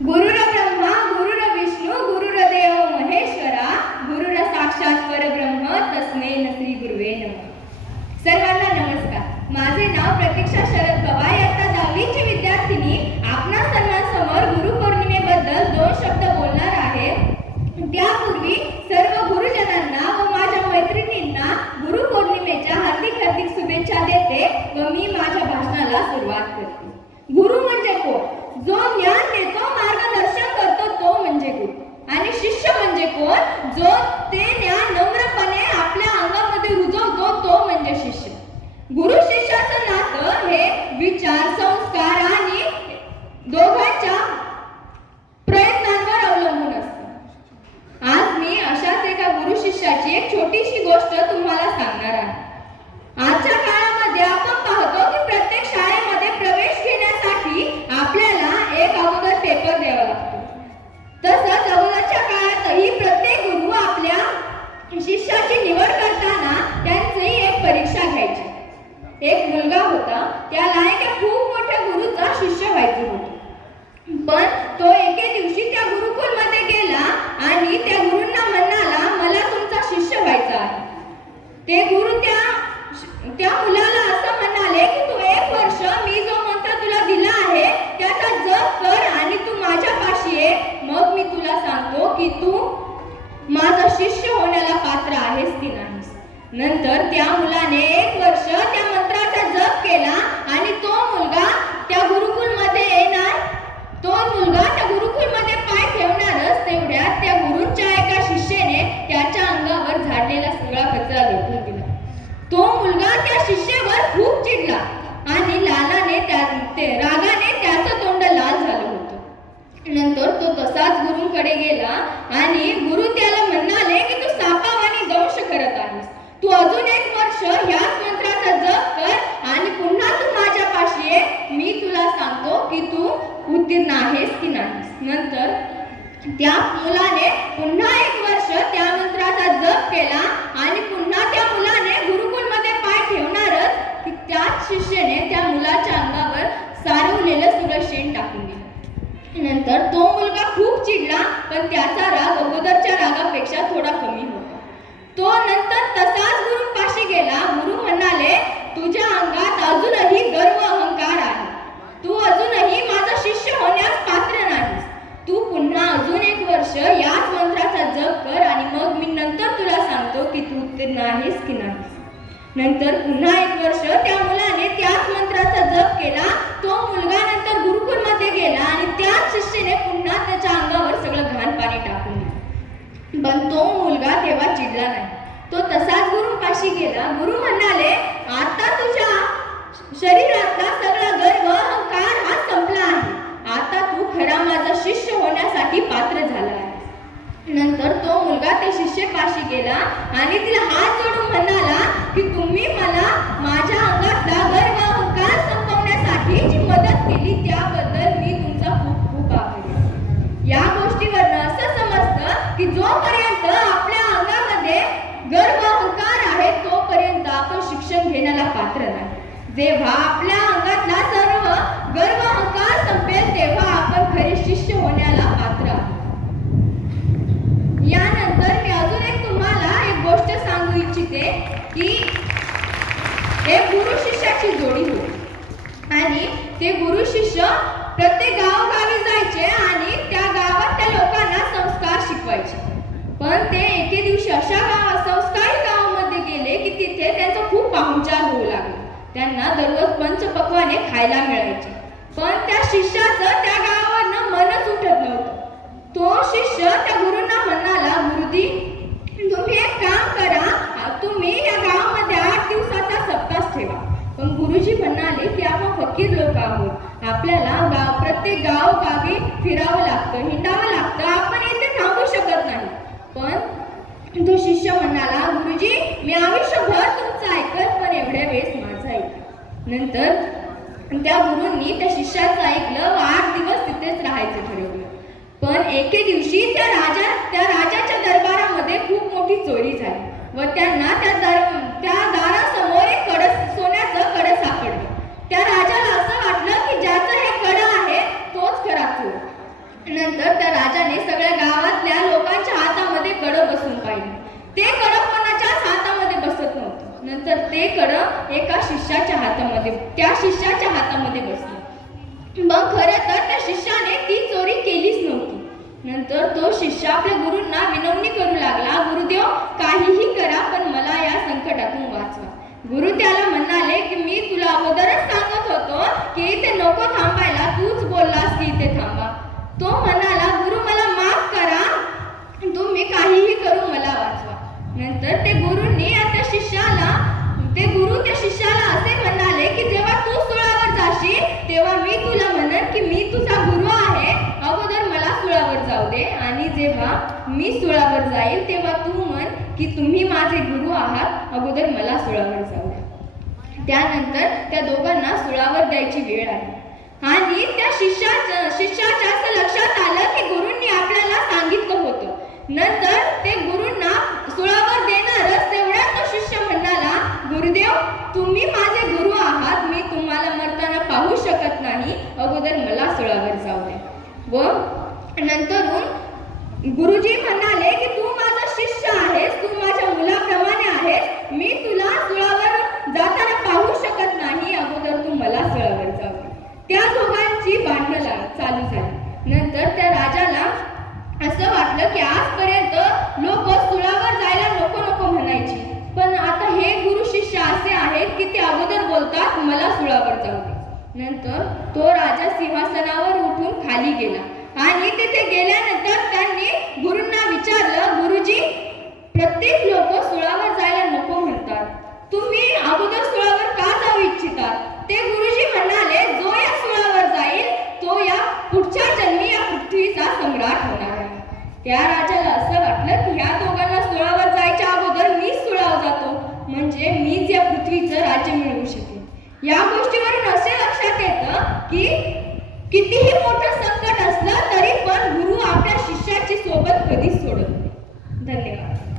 गुरुर्ब्रह्मा गुरुर्विष्णू गुरुर्देव महेश्वरा गुरुर साक्षात परब्रह्म तस्मै श्री गुरुवे नमः। सर्वांना नमस्कार। माझे नाव प्रतीक्षा शरद पवार, इयत्ता 10वी ची विद्यार्थिनी। आपणा सर्वांसमोर गुरुपौर्णिमेबद्दल 2 शब्द बोलणार आहे। त्यापूर्वी सर्व गुरुजनांना व माझ्या मैत्रिणींना गुरुपौर्णिमेच्या हार्दिक हार्दिक शुभेच्छा देते व मी माझ्या भाषणाला सुरुवात करते। गुरु म्हणजे कोण? जो ज्ञान देतो, मार्गदर्शन करतो तो म्हणजे गुरु। आणि शिष्य म्हणजे कोण? जो ते ज्ञान नम्रपणे आपल्या अंगामध्ये रुजवतो तो म्हणजे शिष्य। गुरु शिष्याचं नातं हे विचार, संस्कार आणि दोघांच्या प्रयत्नांवर अवलंबून असतं। आज मी अशाच एका गुरु शिष्याची एक छोटीशी गोष्ट तुम्हाला सांगणार आहे। आजच्या काळामध्ये आपण पाहतो की प्रत्येक शाळेमध्ये प्रवेश घेण्यासाठी आपल्याला एक अगोदर पेपर द्यावा लागतो। तसंच अगोदरच्या काळातही प्रत्येक गुरु आपल्या शिष्याची निवड करताना त्यांची एक परीक्षा घ्यायची। एक मुलगा होता, त्याला एका खूप मोठ्या गुरुचा शिष्य व्हायचं होतं। पण तो एके दिवशी त्या गुरुकुलमध्ये गेला आणि त्या गुरूंना म्हणाला, मला तुमचा शिष्य व्हायचा आहे। ते गुरु त्या मुलाला असं म्हणाले की तू 1 वर्ष मी जो मंत्र तुला दिला आहे त्याचा जप कर आणि तू माझ्यापाशी ये, मग मी तुला सांगतो की तू माझा शिष्य होण्याला पात्र आहेस की नाहीस। नंतर त्या मुलाने 1 वर्ष त्या मंत्राचा जप केला आणि तो मुलगा त्या गुरुकुलमध्ये येणार। तो मुलगा त्या गुरुकुलमध्ये पाय ठेवणारच तेवढ्यात त्या गुरूंच्या एका शिष्याने त्याच्या अंगावर झाडलेला सगळा कचरा लोटून दिला। तो मुलगा त्या शिष्यावर खूप चिडला आणि रागाने त्याचं तोंड लाल झालं होतं। नंतर तो तसाच गुरूंकडे गेला आणि गुरु त्याला म्हणाले की तू सापावानी दंश करत आहेस, तू अजून 1 वर्ष ह्याच मंत्राचा जप कर आणि पुन्हा तू माझ्यापाशी ये, मी तुला सांगतो की तू उत्तीर्ण आहेस की नाहीस। नंतर त्या मुलाने पुन्हा 1 वर्ष त्या मंत्राचा जप केला आणि पुन्हा त्या मुलाने गुरुकुलमध्ये पाय ठेवणारच की त्याच शिष्याने त्या मुलाच्या अंगावर सारवलेलं सगळं शेण टाकून दिलं। नंतर तो मुलगा खूप चिडला, पण त्याचा राग अगोदरच्या रागापेक्षा थोडा कमी होता। तो नंतर तसाच गुरूंपाशी गेला। गुरु म्हणाले, तुझ्या अंगात अजूनही गर्व अहंकार आहे, तू अजूनही माझा शिष्य होण्यास पात्र नाहीस। तू पुन्हा अजून 1 वर्ष याच मंत्राचा जप कर आणि मग मी नंतर तुला सांगतो की तू उत्तीर्ण आहेस की नाहीस। नंतर पुन्हा 1 वर्ष त्या मुलाने त्याच मंत्राचा जप केला। तो मुलगा नंतर गुरुकुलमध्ये गेला आणि त्याच शिष्याने पुन्हा त्याच्या अंगावर सगळं घाण पाणी टाकून दिलं। पण तो मुलगा तेव्हा चिडला नाही, तो तसाच गुरूंपाशी गेला। गुरु म्हणाले, आता तुझ्या शरीरातला सगळा गर्व अहंकार हा संपला आहे, आता तू खरा माझा शिष्य होण्यासाठी पात्र झाला आहे। नंतर तो मुलगा त्या शिष्यापाशी गेला आणि तिला हात जोडून म्हणाला की तुम्ही मला माझ्या अंगातला गर्व अहंकार संपवण्यासाठी जी मदत केली त्याबद्दल मी तुमचा खूप खूप आभारी आहे। या गोष्टीवरून असं समजतं की जोपर्यंत आपल्या अंगामध्ये गर्व अहंकार आहे तोपर्यंत आपण शिक्षण घेण्याला पात्र नाही। जेव्हा आपल्या अंगातला सर्व गर्व अहंकार संपेल तेव्हा आपण खरे शिष्य होण्याला पात्र आहोत। यानंतर मी अजून एक तुम्हाला एक गोष्ट सांगू इच्छिते की एक गुरु शिष्याची जोडी होती आणि ते गुरु शिष्य प्रत्येक गावोगावी जायचे आणि त्या गावात त्या लोकांना संस्कार शिकवायचे। पण ते एके दिवशी अशा संस्कारी गावामध्ये गेले की तिथे त्यांचा खूप पाहुणचार होऊ लागला। त्यांना दररोज पंचपक्वाने खायला मिळायचे, पण त्या शिष्याचं त्या गावावरनं मनच उठत नव्हतं। तो शिष्य त्या गुरूंना म्हणाला, गुरुजी तुम्ही एक काम करा, तुम्ही या गावामध्ये 8 दिवसाचा सप्ताह ठेवा। पण गुरुजी म्हणाले की आपण फकीर लोक आहोत, आपल्याला प्रत्येक गावोगावी फिरावं लागतं, हिंडावं लागतं, आपण इथे थांबू शकत नाही। पण तो शिष्य म्हणाला, गुरुजी मी आयुष्यभर तुमचं ऐकत, पण एवढ्या वेळेस माझं ऐकत। नंतर त्या गुरूंनी त्या शिष्याचं ऐकलं व 8 दिवस तिथेच राहायचं ठरवलं। पण एके दिवशी त्या राजाच्या दरबारामध्ये खूप मोठी चोरी झाली व त्यांना त्या दारासमोर एक सोन्याचं कड सापडलं। त्या राजाला असं वाटलं की ज्याचं हे कड आहे तोच खरा चोर। नंतर त्या राजाने सगळ्या गावातल्या लोकांच्या हातामध्ये कडं बसून पाहिलं. ते कडं कोणाच्याच हातामध्ये बसत नव्हतं. नंतर ते कडं एका शिष्याच्या हातामध्ये बसलं. मग खरं तर त्या शिष्याने ती चोरी केलीच नव्हती. नंतर तो शिष्य आपल्या गुरूंना विनवणी करू लागला, गुरुदेव काहीही करा पण मला या संकटातून वाचवा. गुरु त्याला म्हणाले की मी तुला अगोदरच सांगत होतो की इथे नको थांबायला, तूच बोललास की इथे थांबा. तो म्हणाला, गुरु मला माफ करा, तुम्ही काहीही करू मला वाचवा. नंतर ते गुरु त्या शिष्याला असे म्हणाले की जेव्हा तू सुळावर जाशील तेव्हा मी तुला म्हणन की मी तुझा गुरु आहे, अगोदर मला सुळावर जाऊ दे, आणि जेव्हा मी सुळावर जाईल तेव्हा तू म्हण की तुम्ही माझे गुरु आहात, अगोदर मला सुळावर जाऊ दे. त्यानंतर त्या दोघांना सुळावर द्यायची वेळ आली आणि त्या शिष्याच्या असं लक्षात आलं की गुरूंनी आपल्याला सांगितलं होतं. नंतर ते गुरूंना सुळावर देणारच तेवढ्यात तो शिष्य म्हणाला, गुरुदेव तुम्ही माझे गुरु आहात, मी तुम्हाला मरताना पाहू शकत नाही, अगोदर मला सुळावर जाऊ दे. व नंतरून गुरुजी म्हणाले की तू माझा शिष्य आहेस, तू माझ्या मुलाप्रमाणे आहेस, मी तुला सुळावर जाताना पाहू शकत नाही, अगोदर तू मला सुळावर जाऊ दे. त्या दोघांची भांडणं चालू झाली. नंतर त्या राजाला असं वाटलं की आजपर्यंत लोक सुळावर जायला नको नको म्हणायची, पण आता हे गुरु शिष्य असे आहेत की ते अगोदर बोलतात मला सुळावर जाऊ दे. नंतर तो राजा सिंहासनावर उठून खाली गेला आणि तिथे गेल्यानंतर त्यांनी गुरूंना विचारलं, गुरुजी प्रत्येक लोक सुळावर जायला नको म्हणतात, तुम्ही अगोदर सुळावर का जाऊ इच्छितात? ते गुरुजी म्हणाले, जो या सुळावर जाईल तो या पुढच्या जन्मी या पृथ्वीचा सम्राट होणार आहे. त्या राजाला असं वाटलं की ह्या दोघांना सुळावर जायच्या अगोदर मीच सुळावर जातो, म्हणजे मीच या पृथ्वीचं राज्य मिळवू शकेन. या गोष्टीवरून असे लक्षात येतं की कितीही मोठं संकट